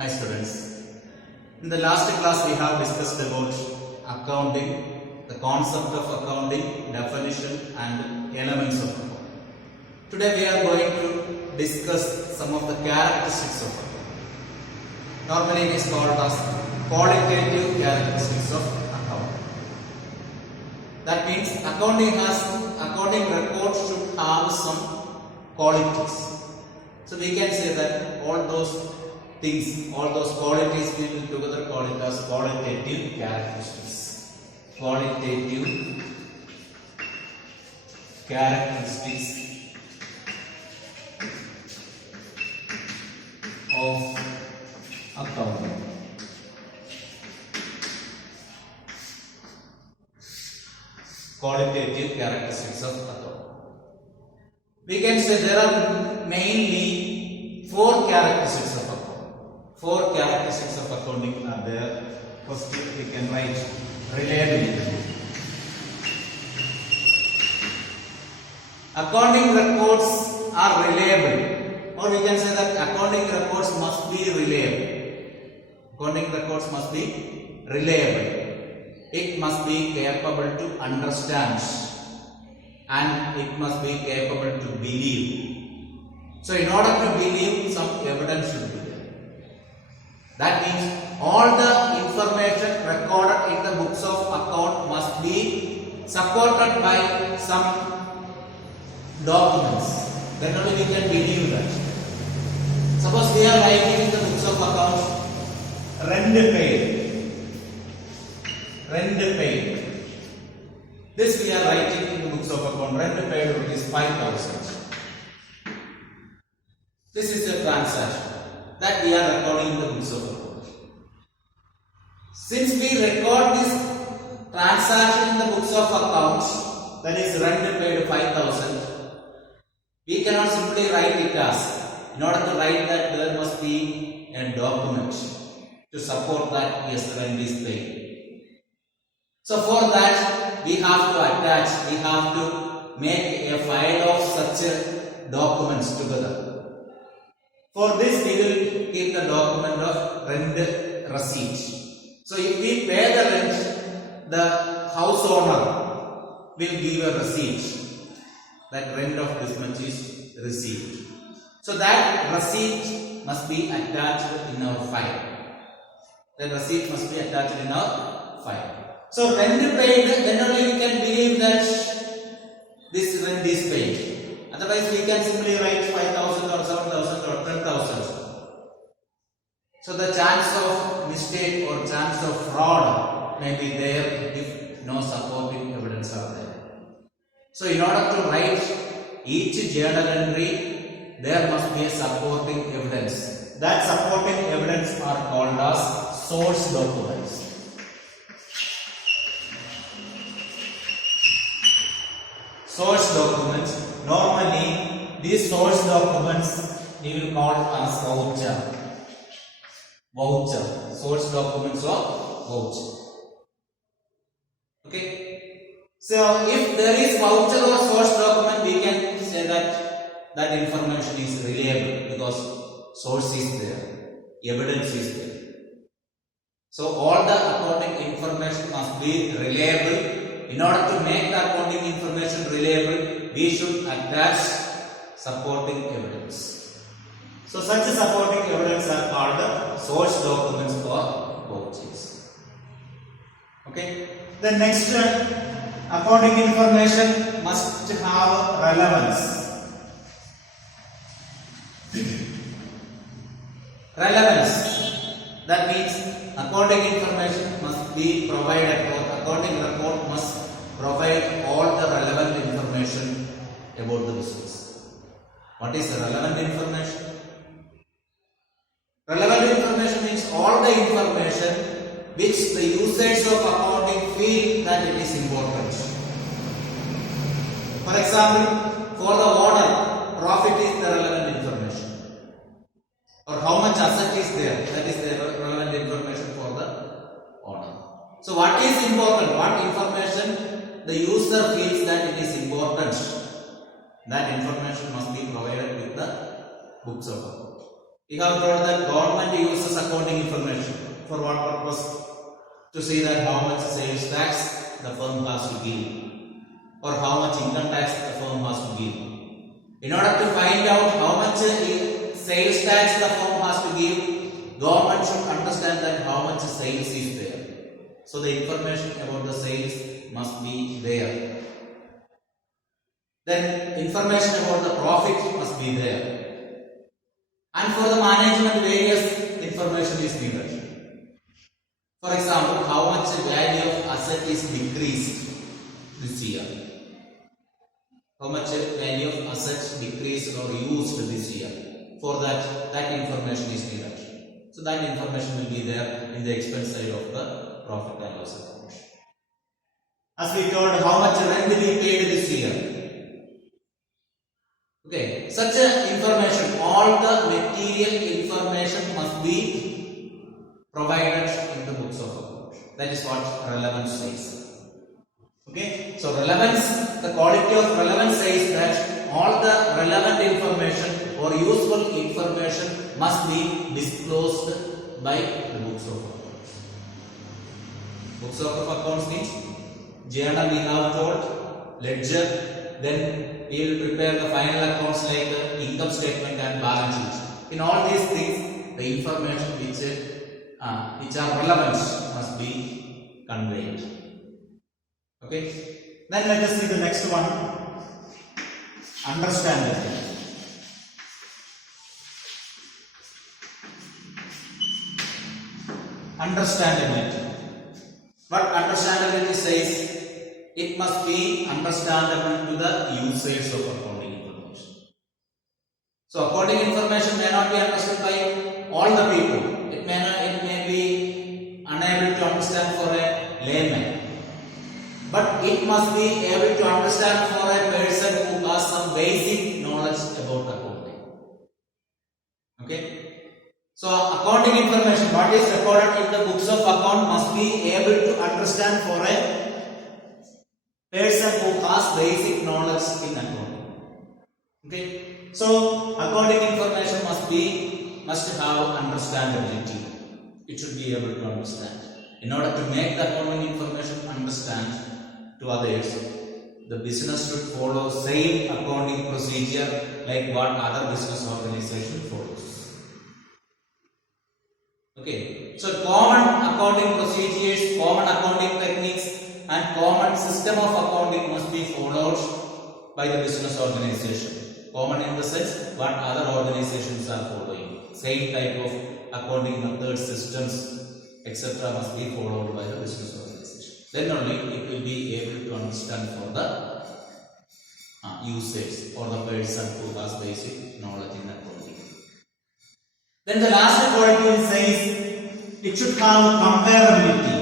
Hi students. In the last class we have discussed about accounting, the concept of accounting, definition and elements of accounting. Today we are going to discuss some of the characteristics of accounting. Normally it is called as qualitative characteristics of accounting. That means accounting records should have some qualities. So we can say that all those things, all those qualities we will together call it as qualitative characteristics. Qualitative characteristics of accounting. Qualitative characteristics of accounting. We can say there are mainly four characteristics of accounting. Four characteristics of accounting are there. First, we can write reliability. Accounting records are reliable, or we can say that accounting records must be reliable. Accounting records must be reliable. It must be capable to understand, and it must be capable to believe. So, in order to believe, some evidence should be there. That means all the information recorded in the books of account must be supported by some documents. Then only we can believe that. Suppose we are writing in the books of account rent paid. Rent paid. This we are writing in the books of account. Rent paid rupees 5,000. This is a transaction that we are recording in the books of account. Since we record this transaction in the books of account, that is rent paid 5,000, we cannot simply write it as. In order to write that, there must be a document to support that yes, rent is paid. So for that, we have to attach, we have to make a file of such documents together. For this, we will keep the document of rent receipt. So if we pay the rent, the house owner will give a receipt that rent of this much is received. So that receipt must be attached in our file. The receipt must be attached in our file. So rent paid, then only we can believe that this rent is paid. Otherwise, we can simply write 5,000 or 7,000 or 10,000. So the chance of mistake or chance of fraud may be there if no supporting evidence are there. So in order to write each journal entry, there must be a supporting evidence. That supporting evidence are called as source documents. Source documents. Normally, these source documents we will call as voucher. Voucher. Source documents or voucher. Okay. So, if there is voucher or source document, we can say that that information is reliable because source is there, evidence is there. So, all the accounting information must be reliable. In order to make the accounting information reliable, we should attach supporting evidence. So such supporting evidence are called source documents for vouchers. Okay. The next accounting information must have relevance. Relevance. That means accounting information must be provided, or accounting report must provide all the relevant information about the business. What is the relevant information? Relevant information means all the information which the users of accounting feel that it is important. For example, for the owner, profit is the relevant information. Or how much asset is there, that is the relevant information for the owner. So what is important? What information the user feels that it is important? That information must be provided with the books of account. We have told that government uses accounting information for what purpose? To see that how much sales tax the firm has to give or how much income tax the firm has to give. In order to find out how much sales tax the firm has to give, government should understand that how much sales is there. So the information about the sales must be there. Then information about the profit must be there. And for the management, various information is needed. For example, how much value of asset is decreased this year. How much value of assets decreased or used this year. For that information is needed. So that information will be there in the expense side of the profit and loss account. As we told, how much rent we paid this year. Okay, such information, all the material information must be provided in the books of account. That is what relevance says. Okay, so relevance, the quality of relevance says that all the relevant information or useful information must be disclosed by the books of accounts. Books of accounts means journal we have told, ledger, then we will prepare the final accounts like the income statement and balance sheet. In all these things, the information which are relevant must be conveyed. Okay. Then let us see the next one. Understandability. Understandability. What understandability says? It must be understandable to the users of accounting information. So accounting information may not be understood by all the people. It may be unable to understand for a layman. But it must be able to understand for a person who has some basic knowledge about accounting. Okay? So accounting information, what is recorded in the books of account must be able to understand for a person who has basic knowledge in accounting. Okay, so accounting information must have understandability. It should be able to understand. In order to make the accounting information understand to others, the business should follow same accounting procedure like what other business organization follows. Okay, so common accounting procedures, common accounting techniques and common system of accounting must be followed by the business organization. Common in the sense what other organizations are following. Same type of accounting methods, systems, etc. must be followed by the business organization. Then only it will be able to understand for the users or the person who has basic knowledge in accounting. Then the last quality says it should have comparability.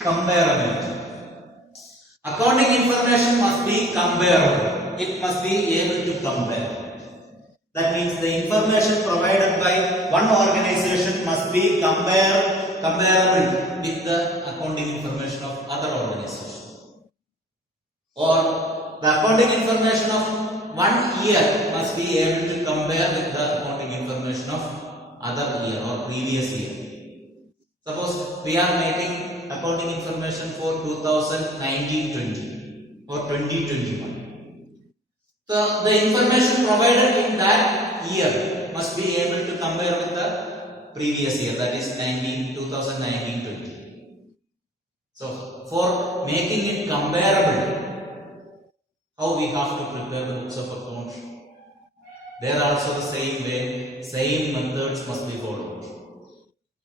Comparability. Accounting information must be comparable. It must be able to compare. That means the information provided by one organization must be comparable with the accounting information of other organizations. Or the accounting information of one year must be able to compare with the accounting information of other year or previous year. Suppose we are making accounting information for 2019-20 or 2021. So the information provided in that year must be able to compare with the previous year, that is 2019-20. So for making it comparable, how we have to prepare the books of accounts? There also the same way, same methods must be followed.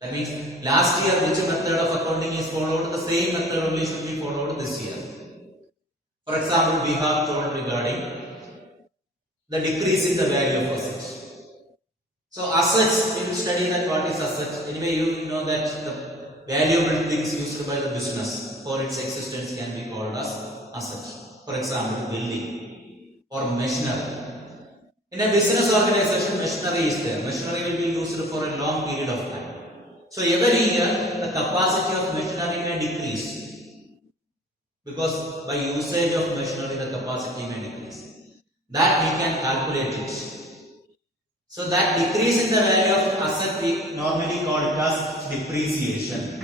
That means last year which method of accounting is followed, the same method only should be followed this year. For example, we have told regarding the decrease in the value of assets. So assets, we will study that what is assets. Anyway, you know that the valuable things used by the business for its existence can be called as assets. For example, building or machinery. In a business organization, machinery is there. Machinery will be used for a long period of time. So every year the capacity of machinery may decrease because by usage of machinery the capacity may decrease. that we can calculate it. So that decrease in the value of asset we normally call it as depreciation.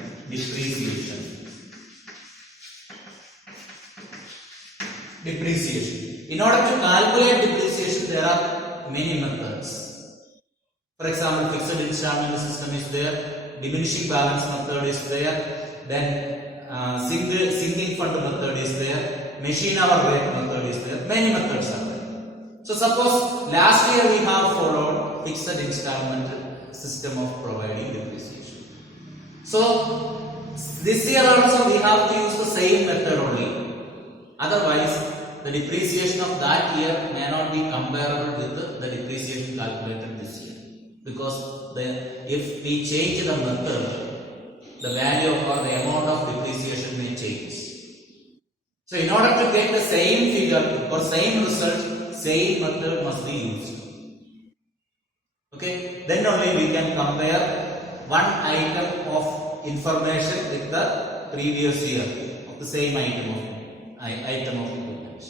Depreciation. In order to calculate depreciation, there are many methods. For example, fixed installment system is there, diminishing balance method is there, then sinking fund method is there, machine hour rate method is there, many methods are there. So suppose last year we have followed fixed installment system of providing depreciation. So this year also we have to use the same method only. Otherwise, the depreciation of that year may not be comparable with the depreciation calculated this year. Because if we change the method, the value or the amount of depreciation may change. So in order to get the same figure or same result, same method must be used. Okay, then only we can compare one item of information with the previous year of the same item of equipment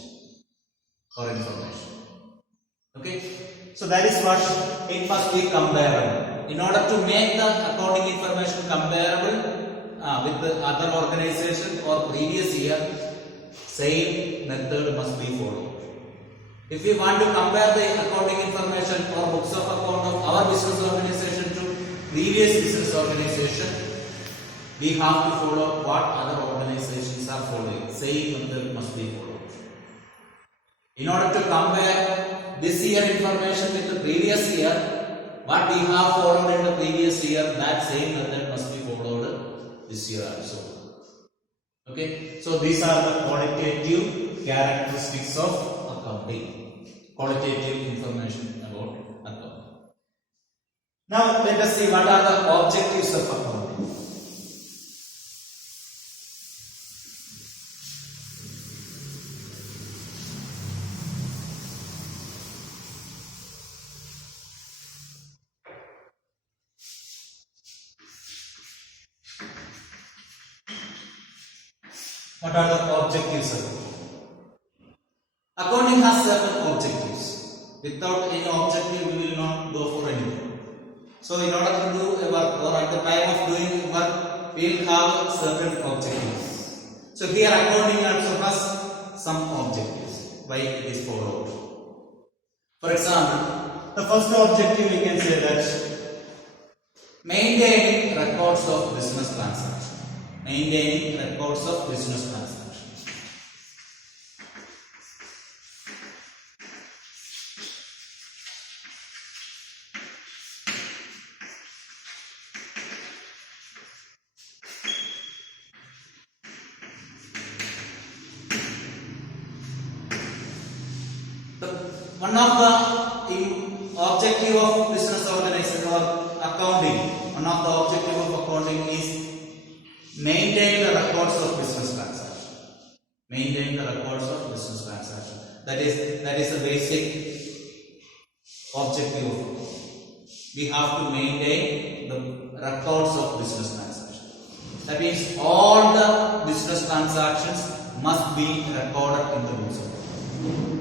or information. Okay, so that is what it must be comparable. In order to make the accounting information comparable with the other organization or previous year, same method must be followed. If we want to compare the accounting information or books of account of our business organization to previous business organization, we have to follow what other organizations are following. Same method must be followed. In order to compare this year information with the previous year, what we have followed in the previous year, that same method must be followed this year also. Okay, so these are the qualitative characteristics of accounting, qualitative information about accounting. Now let us see what are the objectives of accounting. What are the objectives of accounting? Accounting has certain objectives. Without any objective, we will not go for anything. So, in order to do a work or at the time of doing work, we will have certain objectives. So, here accounting also has some objectives. Why it is followed? For example, the first objective we can say that maintaining records of business transactions. Maintaining records of business transactions. One of the objective of business organization or accounting, one of the objective of accounting is maintain the records of business transaction. Maintain the records of business transaction. That is a basic objective of accounting. We have to maintain the records of business transaction. That means all the business transactions must be recorded in the books of account.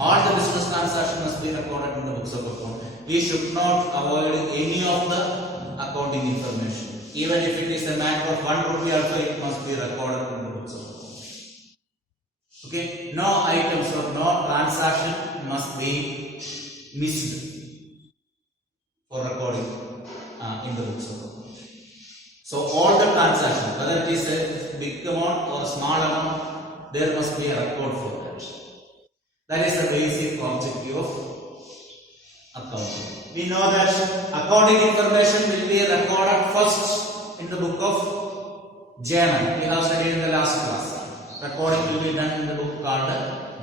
All the business transactions must be recorded in the books of account. We should not avoid any of the accounting information. Even if it is a matter of 1 rupee also, it must be recorded in the books of account. Okay, no items or no transaction must be missed for recording in the books of account. So all the transactions, whether it is a big amount or small amount, there must be a record for that. That is the basic objective of accounting. We know that accounting information will be recorded first in the book of journal. We have studied in the last class. Recording will be done in the book called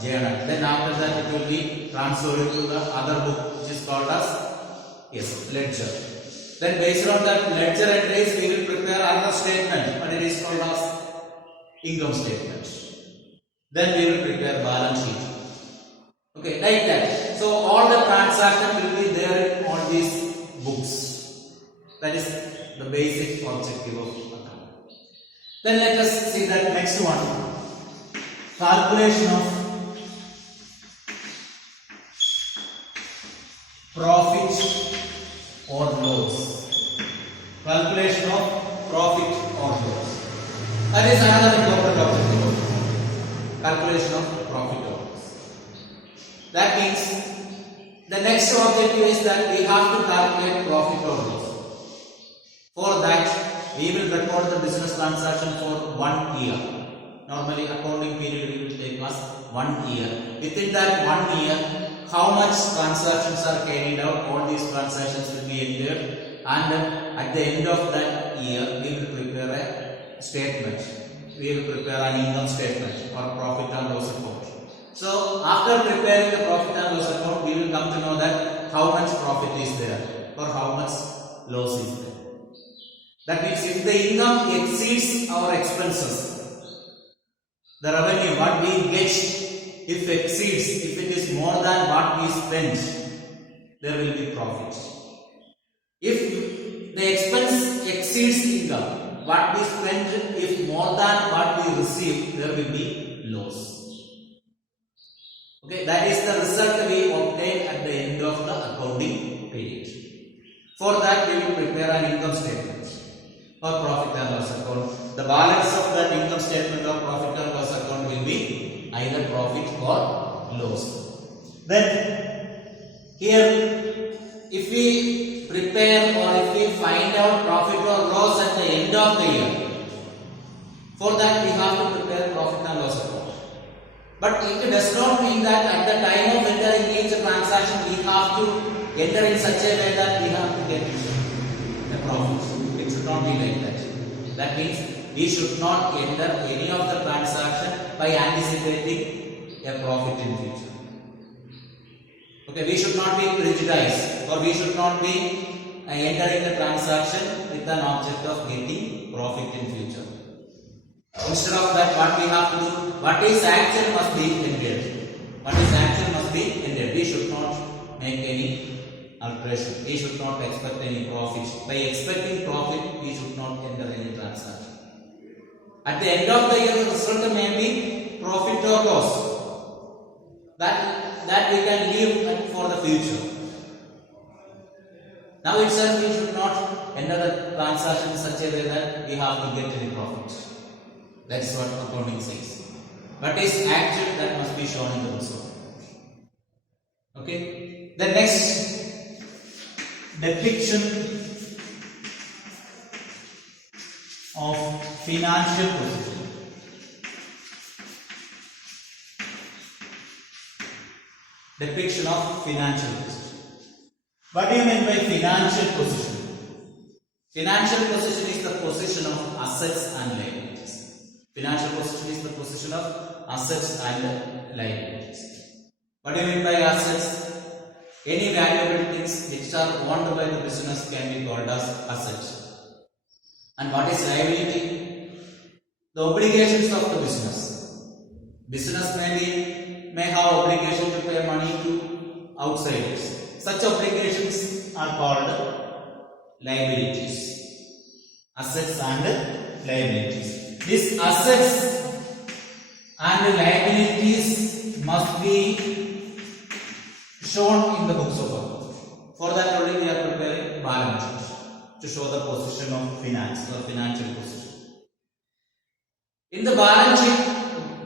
journal. Then after that it will be transferred to the other book which is called as ledger. Then based on that ledger entries we will prepare another statement, but it is called as income statement. Then we will prepare balance sheet. Okay, like that. So all the transactions will be there in all these books. That is the basic objective of accounting. Then let us see that next one. Calculation of profit or loss. Calculation of profit or loss. That is another important objective. Calculation of profit or loss. That means the next objective is that we have to calculate profit or loss. For that, we will record the business transaction for 1 year. Normally, accounting period will take us 1 year. Within that 1 year, how much transactions are carried out, all these transactions will be entered, and at the end of that year, we will prepare a statement. We will prepare an income statement or profit and loss account. So, after preparing the profit and loss account, we will come to know that how much profit is there or how much loss is there. That means if the income exceeds our expenses, the revenue what we get, if it is more than what we spend, there will be profit. If the expense exceeds income, what we spend, if more than what we receive, there will be loss. Okay, that is the result we obtain at the end of the accounting period. For that, we will prepare an income statement or profit and loss account. The balance of that income statement or profit and loss account will be either profit or loss. Then here, if we prepare or if we find out profit or loss at the end of the year, for that we have to prepare profit and loss account. But it does not mean that at the time of entering each transaction we have to enter in such a way that we have to get a profit. It should not be like that. That means we should not enter any of the transaction by anticipating a profit in future. Okay, we should not be prejudiced or we should not be entering the transaction with an object of getting profit in future. Instead of that, what we have to do, what is actual must be entered. What is actual must be entered. We should not make any alteration. We should not expect any profit. By expecting profit, we should not enter any transaction. At the end of the year, the result may be profit or loss. That we can leave for the future. Now itself, we should not enter the transaction in such a way that we have to get any profit. That is what accounting says. What is actual, that must be shown in the result. Okay. The next depiction of financial position. Depiction of financial position. What do you mean by financial position? Financial position is the position of assets and liabilities. Financial position is the position of assets and liabilities. What do you mean by assets? Any valuable things which are owned by the business can be called as assets. And what is liability? The obligations of the business. Business may have obligation to pay money to outsiders. Such obligations are called liabilities. Assets and liabilities. These assets and liabilities must be shown in the books of accounts. For that only we are preparing balance sheet to show the position of finance or financial position. In the balance sheet,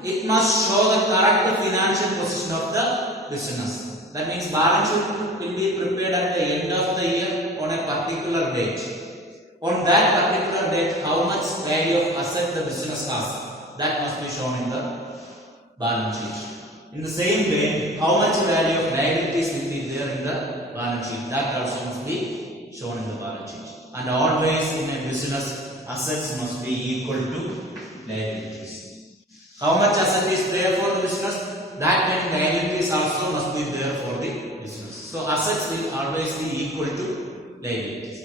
it must show the correct financial position of the business. That means balance sheet will be prepared at the end of the year on a particular date. On that particular date, how much value of asset the business has, that must be shown in the balance sheet. In the same way, how much value of liabilities will be there in the balance sheet, that also must be shown in the balance sheet. And always in a business, assets must be equal to liabilities. How much asset is there for the business, that many liabilities also must be there for the business. So assets will always be equal to liabilities.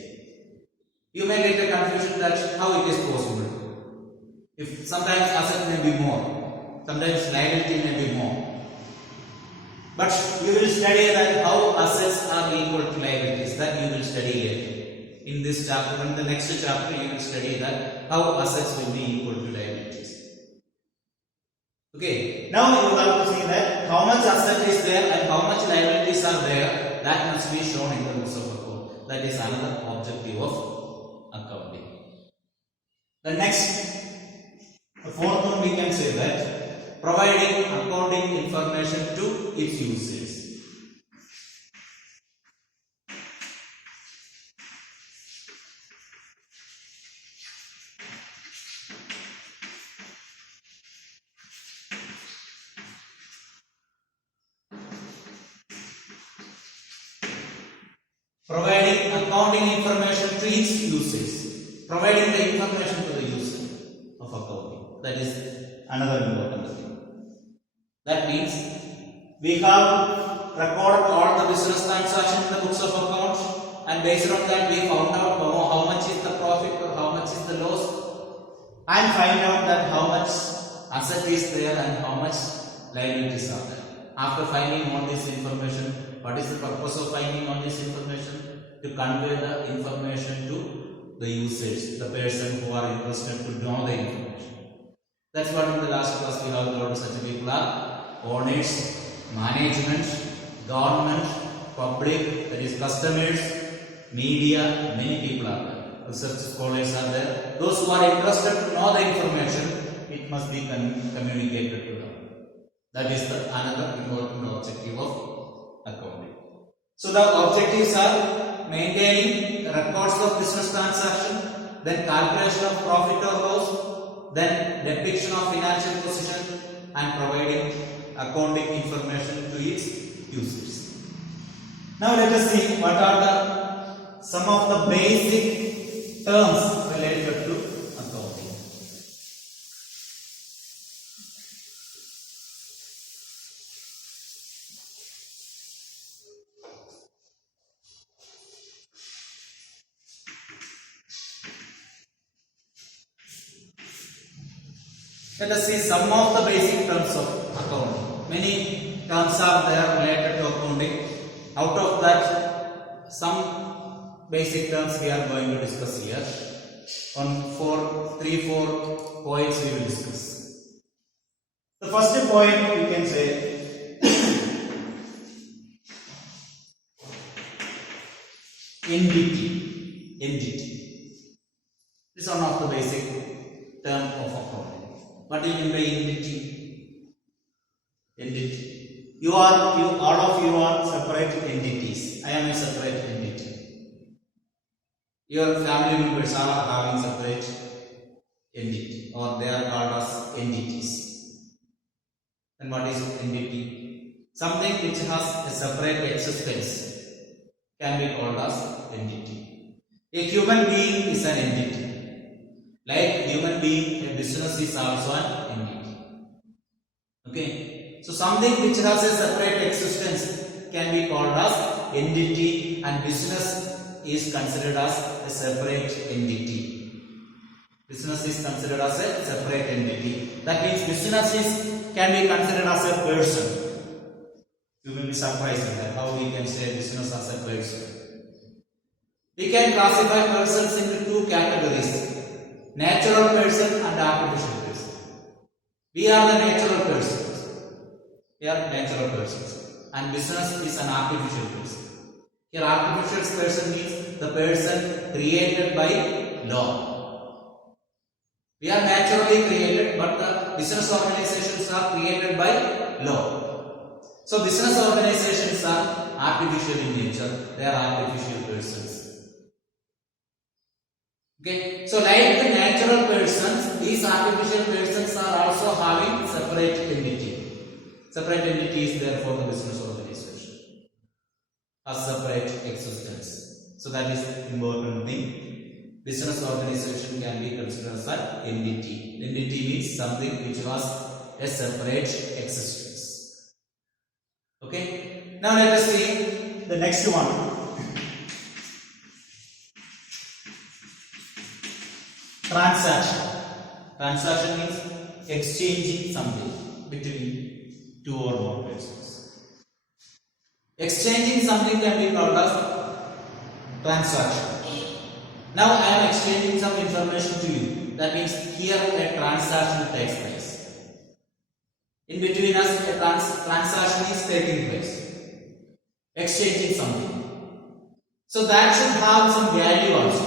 You may get a confusion that how it is possible. If sometimes asset may be more, sometimes liability may be more. But you will study that how assets are equal to liabilities. That you will study later. In this chapter, in the next chapter, you will study that how assets will be equal to liabilities. Okay. Okay. Now you have to see that how much asset is there and how much liabilities are there. That must be shown in the books of account. That is another objective of accounting. The next, the fourth one, we can say that providing accounting information to its users. Providing accounting information to its users. Providing the information to the user of accounting. That is another important thing. That means we have recorded all the business transactions in the books of accounts, and based on that we found out how much is the profit or how much is the loss, and find out that how much asset is there and how much liabilities are there. After finding all this information, what is the purpose of finding all this information? To convey the information to the users, the person who are interested to know the information. That's what in the last class we have told. Such people are owners, management, government, public, that is customers, media, many people are there. Research scholars are there. Those who are interested to know the information, it must be communicated to them. That is another important objective of accounting. So the objectives are maintaining records of business transaction, then calculation of profit or loss, then depiction of financial position, and providing accounting information to its users. Now let us see what are some of the basic terms related to accounting. Let us see some of the basic terms of accounting. Many terms are there related to accounting. Out of that, some basic terms we are going to discuss here. On 3-4 points we will discuss. The first point we can say entity. This is one of the basic term of accounting. What do you mean by entity? Entity. All of you are separate entities. I am a separate entity. Your family members are having separate entity, or they are called as entities. And what is entity? Something which has a separate existence can be called as entity. A human being is an entity. Like human being, a business is also an entity. Okay. So something which has a separate existence can be called as entity, and business is considered as a separate entity. Business is considered as a separate entity. That means business can be considered as a person. You will be surprised at that, how we can say business as a person. We can classify persons into two categories. Natural person and artificial person. We are the natural persons. We are natural persons. And business is an artificial person. Here artificial person means the person created by law. We are naturally created, but the business organizations are created by law. So business organizations are artificial in nature. They are artificial persons. Okay, so like the natural persons, these artificial persons are also having separate entity. Separate entity is there for the business organization. A separate existence. So that is important thing. Business organization can be considered as an entity. Entity means something which has a separate existence. Okay. Now let us see the next one. Transaction. Transaction means exchanging something between two or more persons. Exchanging something can be called as transaction. Now I am exchanging some information to you. That means here a transaction takes place. In between us, a transaction is taking place, exchanging something. So that should have some value also.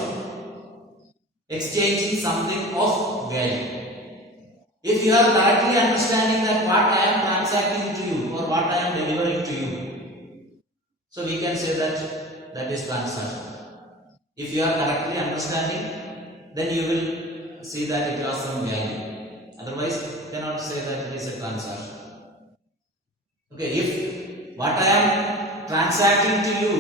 Exchanging something of value. If you are correctly understanding that what I am transacting to you or what I am delivering to you, so we can say that that is transaction. If you are correctly understanding, then you will see that it has some value. Otherwise, you cannot say that it is a transaction. Okay, if what I am transacting to you,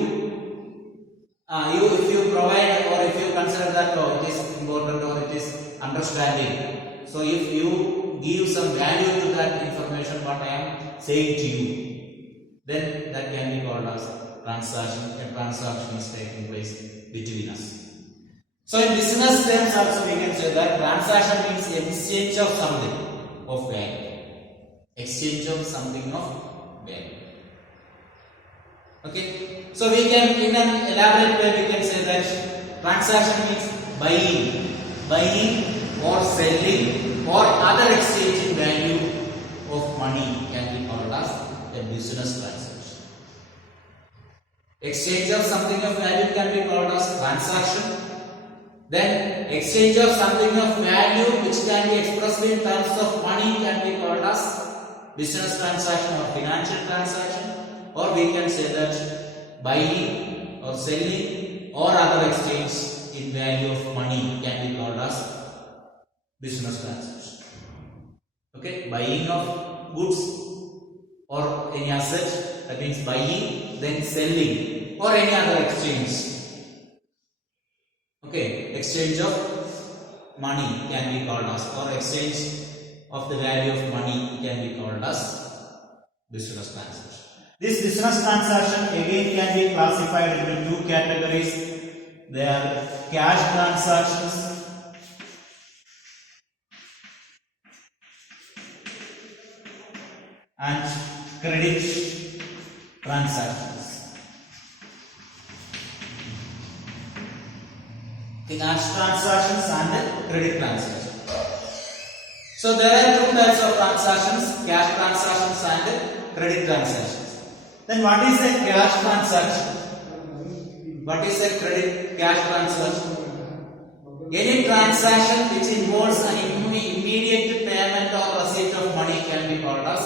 if you provide or if you consider that it is important or it is understanding, so if you give some value to that information what I am saying to you, then that can be called as transaction. A transaction is taking place between us. So in business terms also we can say that transaction means exchange of something of value. Exchange of something of value. Okay. So we can, in an elaborate way, we can say that transaction means buying or selling or other exchanging value of money can be called as a business transaction. Exchange of something of value can be called as transaction. Then exchange of something of value which can be expressed in terms of money can be called as business transaction or financial transaction, or we can say that buying or selling or other exchange in value of money can be called as business transaction. Okay, buying of goods or any asset, that means buying, then selling or any other exchange. Okay, exchange of money can be called as, or exchange of the value of money can be called as business transaction. This business transaction again can be classified into two categories. They are cash transactions and credit transactions. Cash transactions and credit transactions. So there are two types of transactions, cash transactions and credit transactions. Then what is a cash transaction? What is a cash transaction? Any transaction which involves an immediate payment or receipt of money can be called as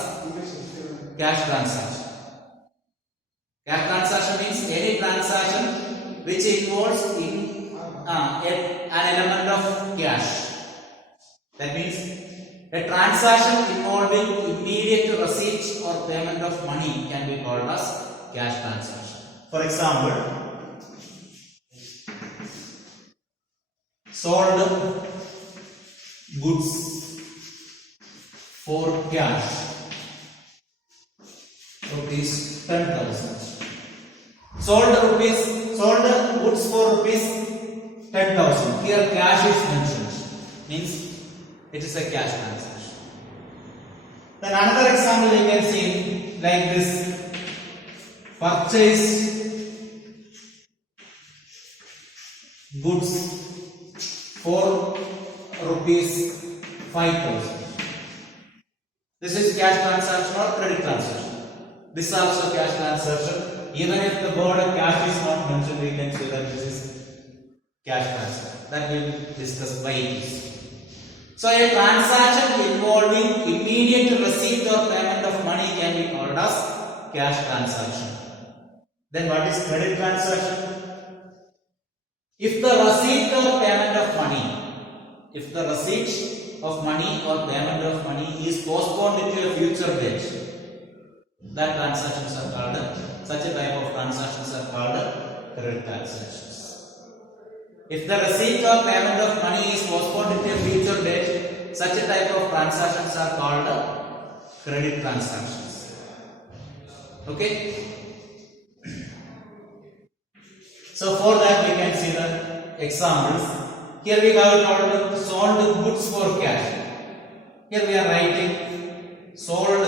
cash transaction. Cash transaction means any transaction which involves an element of cash. That means a transaction involving immediate receipt or payment of money can be called as cash transaction. For example, sold goods for cash, rupees 10,000. Sold goods for rupees 10,000. Here cash is mentioned, means it is a cash transaction. Then another example you can see like this: purchase goods for rupees 5,000. This is cash transaction or credit transaction. This is also cash transaction. Even if the word cash is not mentioned, we can say that this is cash transaction. That we will discuss why it is. So a transaction involving immediate receipt or payment of money can be called as cash transaction. Then what is credit transaction? If the receipt or payment of money or payment of money is postponed to a future date, that transactions are called, such a type of transactions are called credit transactions. If the receipt or payment of money is postponed to a future date, such a type of transactions are called credit transactions. Okay? So for that we can see the examples. Here we have sold goods for cash. Here we are writing sold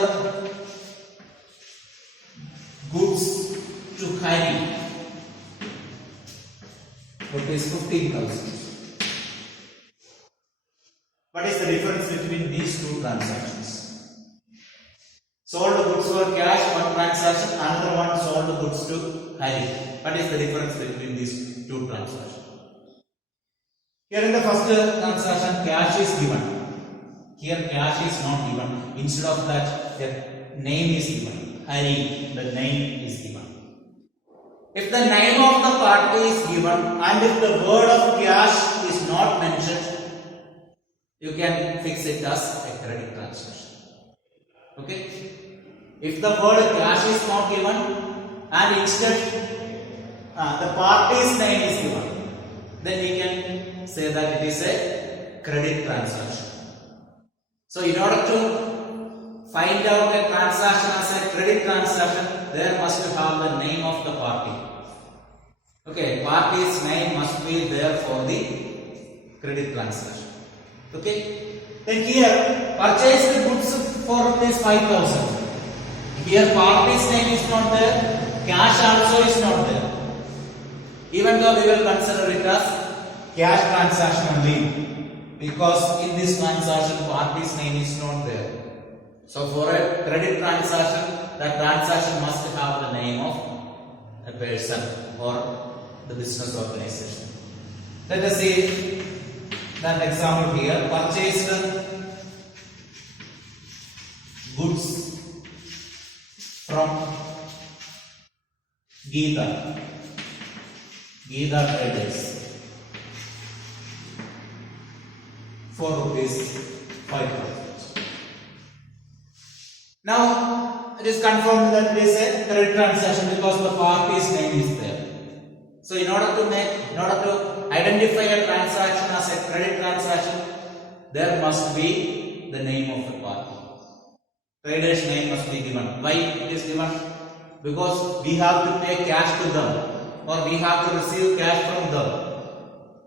goods to Hari, rupees 15,000. What is the difference between these two transactions? Sold goods for cash, one transaction, another one sold goods to Hari. What is the difference between these two transactions? Here in the first transaction, cash is given. Here cash is not given. Instead of that, the name is given. Hari, the name is given. If the name of the party is given and if the word of cash is not mentioned, you can fix it as a credit transaction. Okay? If the word cash is not given and instead the party's name is given, then we can say that it is a credit transaction. So in order to find out a transaction as a credit transaction, there must have the name of the party. Okay, party's name must be there for the credit transaction. Okay, then here purchase the goods for this 5,000. Here party's name is not there, cash also is not there. Even though we will consider it as cash transaction only, because in this transaction party's name is not there. So for a credit transaction, that transaction must have the name of a person or the business organization. Let us see that example here. Purchased goods from Geeta Traders for rupees 5,000. Now it is confirmed that it is a credit transaction because the party's name is there. So in order to identify a transaction as a credit transaction, there must be the name of the party. Trader's name must be given. Why it is given? Because we have to pay cash to them or we have to receive cash from them.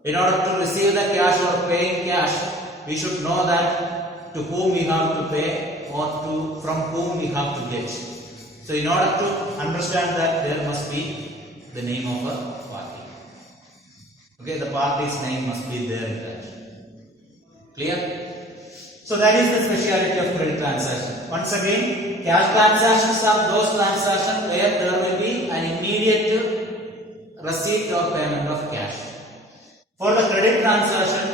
In order to receive the cash or paying cash, we should know that to whom we have to pay or from whom we have to get. So in order to understand that, there must be the name of a party. Okay, the party's name must be there in that. Clear? So that is the speciality of credit transaction. Once again, cash transactions are those transactions where there will be an immediate receipt or payment of cash. For the credit transaction,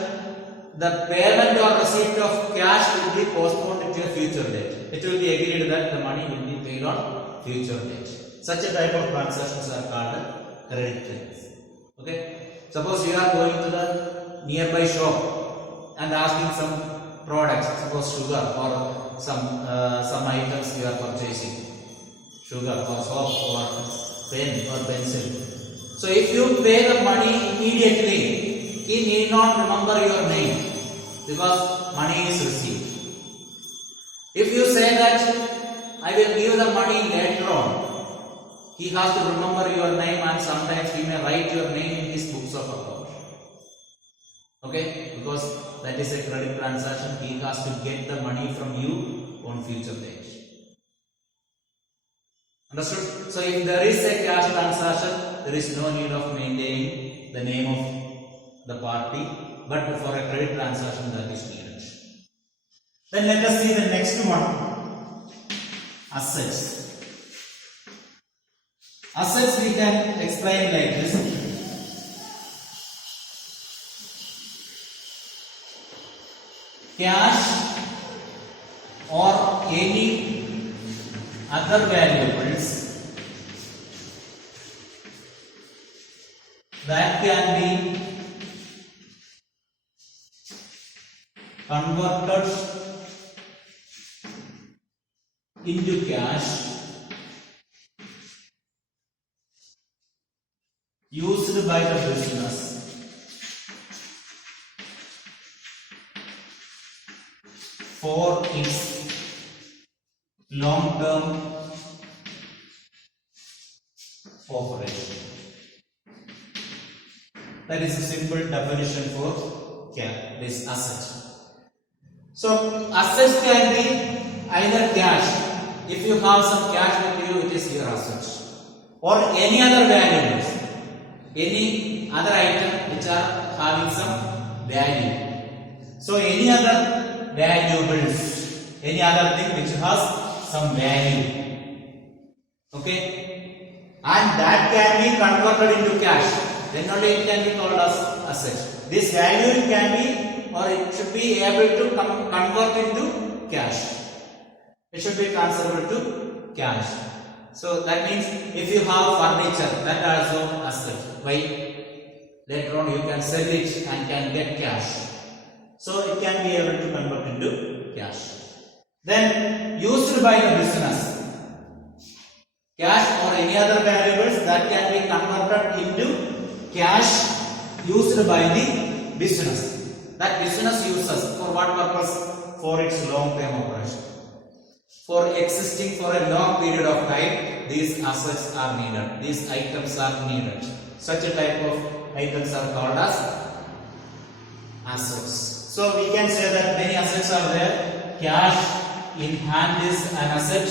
the payment or receipt of cash will be postponed to a future date. It will be agreed that the money will be paid on future date. Such a type of transactions are called credit trades. Okay? Suppose you are going to the nearby shop and asking some products, suppose sugar or some items you are purchasing, sugar or soap or pen or pencil. So if you pay the money immediately, he need not remember your name because money is received. If you say that I will give the money later on, he has to remember your name and sometimes he may write your name in his books of account. Okay, because that is a credit transaction. He has to get the money from you on future date. Understood? So if there is a cash transaction, there is no need of maintaining the name of the party, but for a credit transaction that is needed. Then let us see the next one. Assets. Assets we can explain like this. Cash or any other valuables that can be converted into cash used by the business for its long-term operation. That is a simple definition for this asset. So assets can be either cash. If you have some cash with you, it is your asset, or any other valuables, any other item which are having some value. So any other valuables, any other thing which has some value. Okay, and that can be converted into cash. Then only it can be called as asset. This value can be, or it should be able to convert into cash. It should be transferable to cash. So that means if you have furniture, that also asset. Why? Later on you can sell it and can get cash. So it can be able to convert into cash. Then used by the business, cash or any other valuables that can be converted into cash used by the business. That business uses for what purpose? For its long term operation. For existing for a long period of time, these assets are needed. These items are needed. Such a type of items are called as assets. So we can say that many assets are there. Cash in hand is an asset.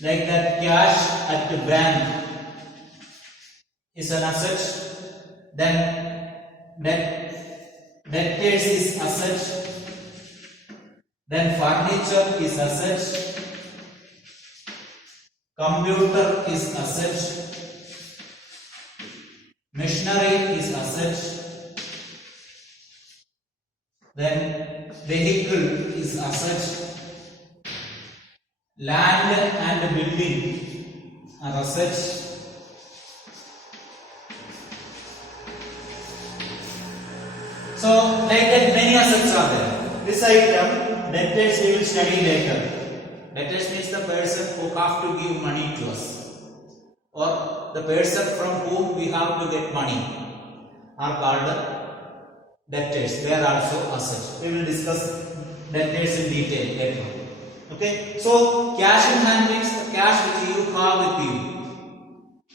Like that, cash at the bank is an asset. Then debtors is asset. Then furniture is asset. Computer is asset. Machinery is asset. Then vehicle is asset. Land and building are assets. So like that many assets are there. This item, debtors we will study later. Debtors means the person who have to give money to us, or the person from whom we have to get money are called debtors. They are also assets. We will discuss debtors in detail later. Okay. So cash in hand means the cash which you have with you.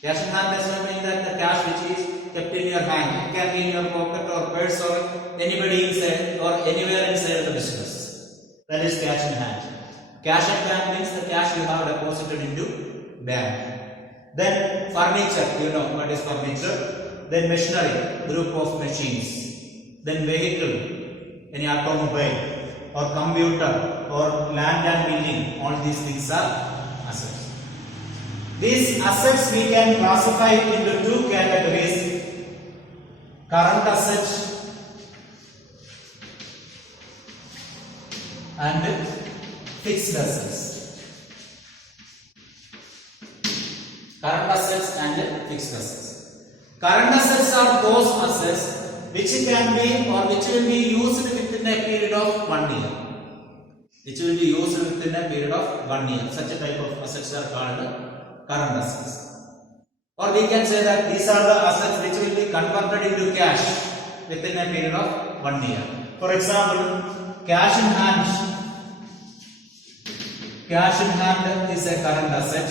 Cash in hand does not mean that the cash which is kept in your hand. It can be in your pocket or purse or anybody inside or anywhere inside the business. That is cash in hand. Cash in hand means the cash you have deposited into bank. Then furniture, you know what is furniture. Then machinery, group of machines. Then vehicle, any automobile or computer or land and building. All these things are assets. These assets we can classify into two categories: current assets and fixed assets. Current assets and fixed assets. Current assets are those assets which can be or which will be used within a period of 1 year. Which will be used within a period of 1 year. Such a type of assets are called current assets. Or we can say that these are the assets which will be converted into cash within a period of 1 year. For example, cash in hand. Cash in hand is a current asset.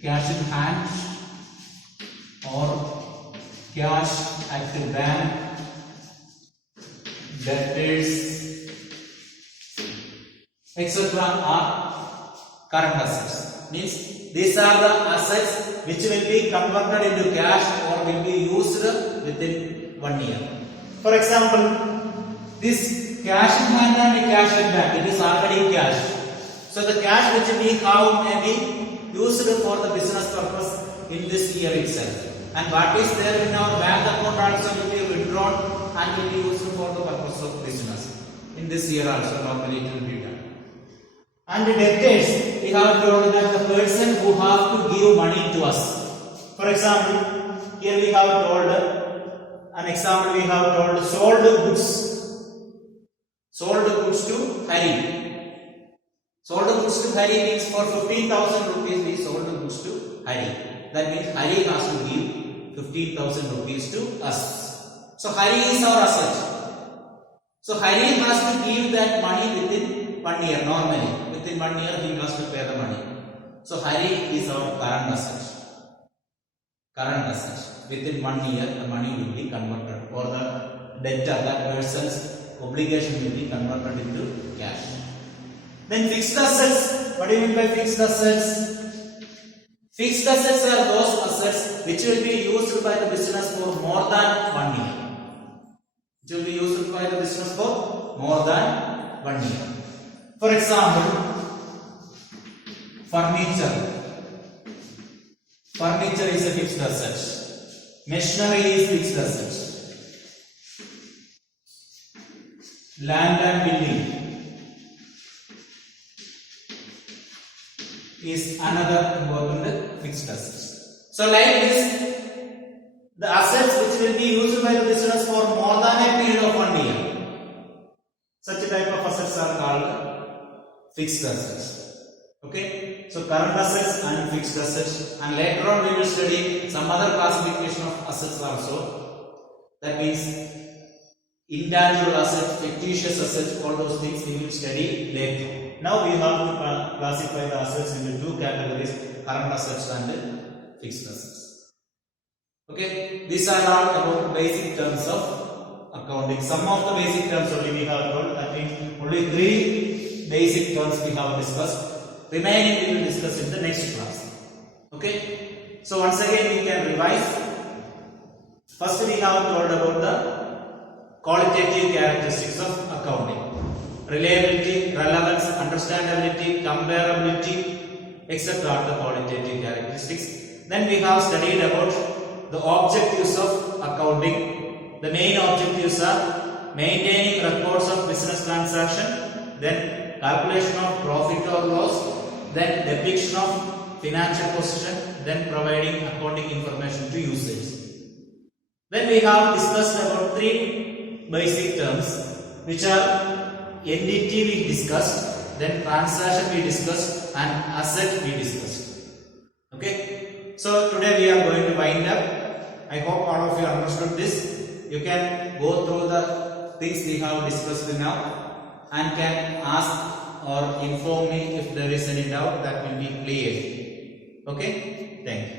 Cash in hand or cash at the bank, debtors, etc. are current assets. Means these are the assets which will be converted into cash or will be used within 1 year. For example, this cash in hand and cash at bank, it is already cash. So the cash which we have may be used for the business purpose in this year itself. And what is there in our bank account also will be withdrawn and will be used for the purpose of business. In this year also normally it will be done. And the debtors, we have told that the person who have to give money to us. For example, here we have told an example, we have told sold goods. Sold goods to Hari. Sold goods to Hari means for 15,000 rupees we sold goods to Hari. That means Hari has to give 15,000 rupees to us. So Hari is our asset. So Hari has to give that money within 1 year normally. Within 1 year he has to pay the money. So Hari is our current asset. Current asset. Within 1 year the money will be converted, or the debtor, that person's obligation will be converted into cash. Then fixed assets. What do you mean by fixed assets? Fixed assets are those assets which will be used by the business for more than 1 year. Which will be used by the business for more than 1 year. For example, Furniture. Furniture is a fixed asset. Machinery is fixed asset. Land and building is another important fixed asset. So like this, the assets which will be used by the business for more than a period of 1 year, such type of assets are called fixed assets. Okay, so current assets and fixed assets, and later on we will study some other classification of assets also. That means intangible assets, fictitious assets, all those things we will study later. Now we have to classify the assets into two categories: current assets and fixed assets. Okay, these are all about basic terms of accounting. Some of the basic terms only we have told. That means only 3 basic terms we have discussed. Remaining we will discuss in the next class. Okay, so once again we can revise. First we have told about the qualitative characteristics of accounting: reliability, relevance, understandability, comparability, etc. are the qualitative characteristics. Then we have studied about the objectives of accounting. The main objectives are maintaining records of business transaction, then calculation of profit or loss, then depiction of financial position, then providing accounting information to users. Then we have discussed about 3 basic terms, which are entity we discussed, then transaction we discussed, and asset we discussed. Okay, so today we are going to wind up. I hope all of you understood this. You can go through the things we have discussed now and can ask or inform me if there is any doubt that will be clear. Okay, thank you.